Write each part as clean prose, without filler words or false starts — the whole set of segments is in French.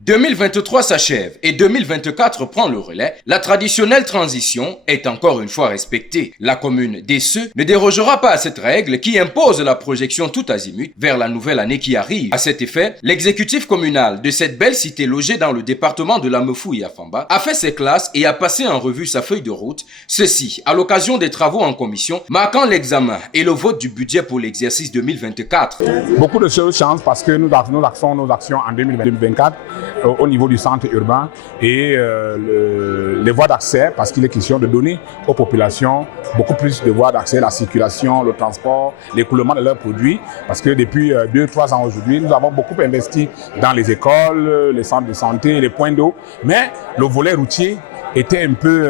2023 s'achève et 2024 prend le relais. La traditionnelle transition est encore une fois respectée. La commune d'Esseux ne dérogera pas à cette règle qui impose la projection tout azimut vers la nouvelle année qui arrive. À cet effet, l'exécutif communal de cette belle cité logée dans le département de Lamefou-Yafamba a fait ses classes et a passé en revue sa feuille de route. Ceci à l'occasion des travaux en commission marquant l'examen et le vote du budget pour l'exercice 2024. Beaucoup de choses changent parce que nous axons nos actions en 2024 au niveau du centre urbain et les voies d'accès, parce qu'il est question de donner aux populations beaucoup plus de voies d'accès, la circulation, le transport, l'écoulement de leurs produits, parce que depuis 2-3 ans aujourd'hui, nous avons beaucoup investi dans les écoles, les centres de santé, les points d'eau, mais le volet routier était un peu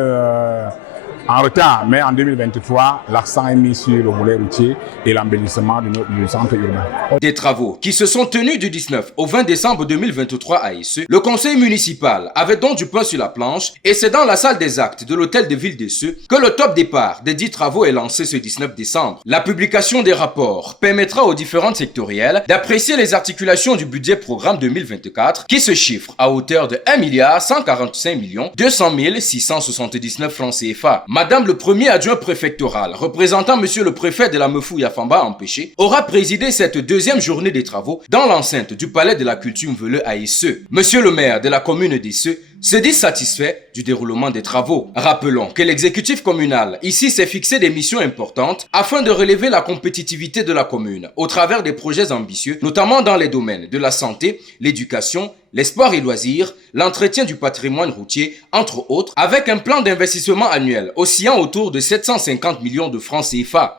en retard, mais en 2023, l'accent est mis sur le volet routier et l'embellissement du centre urbain. Des travaux qui se sont tenus du 19 au 20 décembre 2023 à Esseux. Le conseil municipal avait donc du pain sur la planche et c'est dans la salle des actes de l'hôtel de ville d'Esseux que le top départ des 10 travaux est lancé ce 19 décembre. La publication des rapports permettra aux différentes sectorielles d'apprécier les articulations du budget programme 2024 qui se chiffre à hauteur de 1 145 200 679 francs CFA. Madame le premier adjoint préfectoral, représentant monsieur le préfet de Lamefou-Yafamba empêché, aura présidé cette deuxième journée des travaux dans l'enceinte du palais de la culture Mveleu à Esseux. Monsieur le maire de la commune d'Esseux se dit satisfait du déroulement des travaux. Rappelons que l'exécutif communal ici s'est fixé des missions importantes afin de relever la compétitivité de la commune au travers des projets ambitieux, notamment dans les domaines de la santé, l'éducation, les sports et loisirs, l'entretien du patrimoine routier, entre autres, avec un plan d'investissement annuel oscillant autour de 750 millions de francs CFA.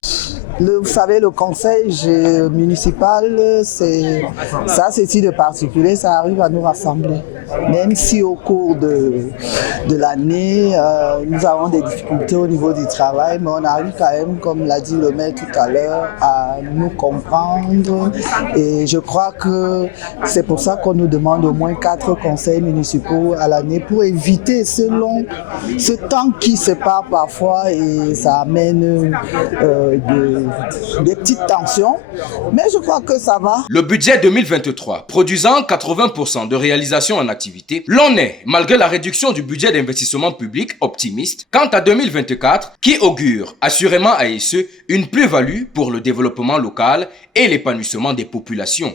Vous savez, le conseil municipal, ça c'est si de particulier, ça arrive à nous rassembler. Même si au cours de l'année, nous avons des difficultés au niveau du travail, mais on arrive quand même, comme l'a dit le maire tout à l'heure, à nous comprendre. Et je crois que c'est pour ça qu'on nous demande au moins 4 conseils municipaux à l'année pour éviter ce temps qui sépare parfois et ça amène des petites tensions, mais je crois que ça va. Le budget 2023, produisant 80% de réalisation en activité, l'on est, malgré la réduction du budget d'investissement public, optimiste, quant à 2024, qui augure assurément à Esseux une plus-value pour le développement local et l'épanouissement des populations.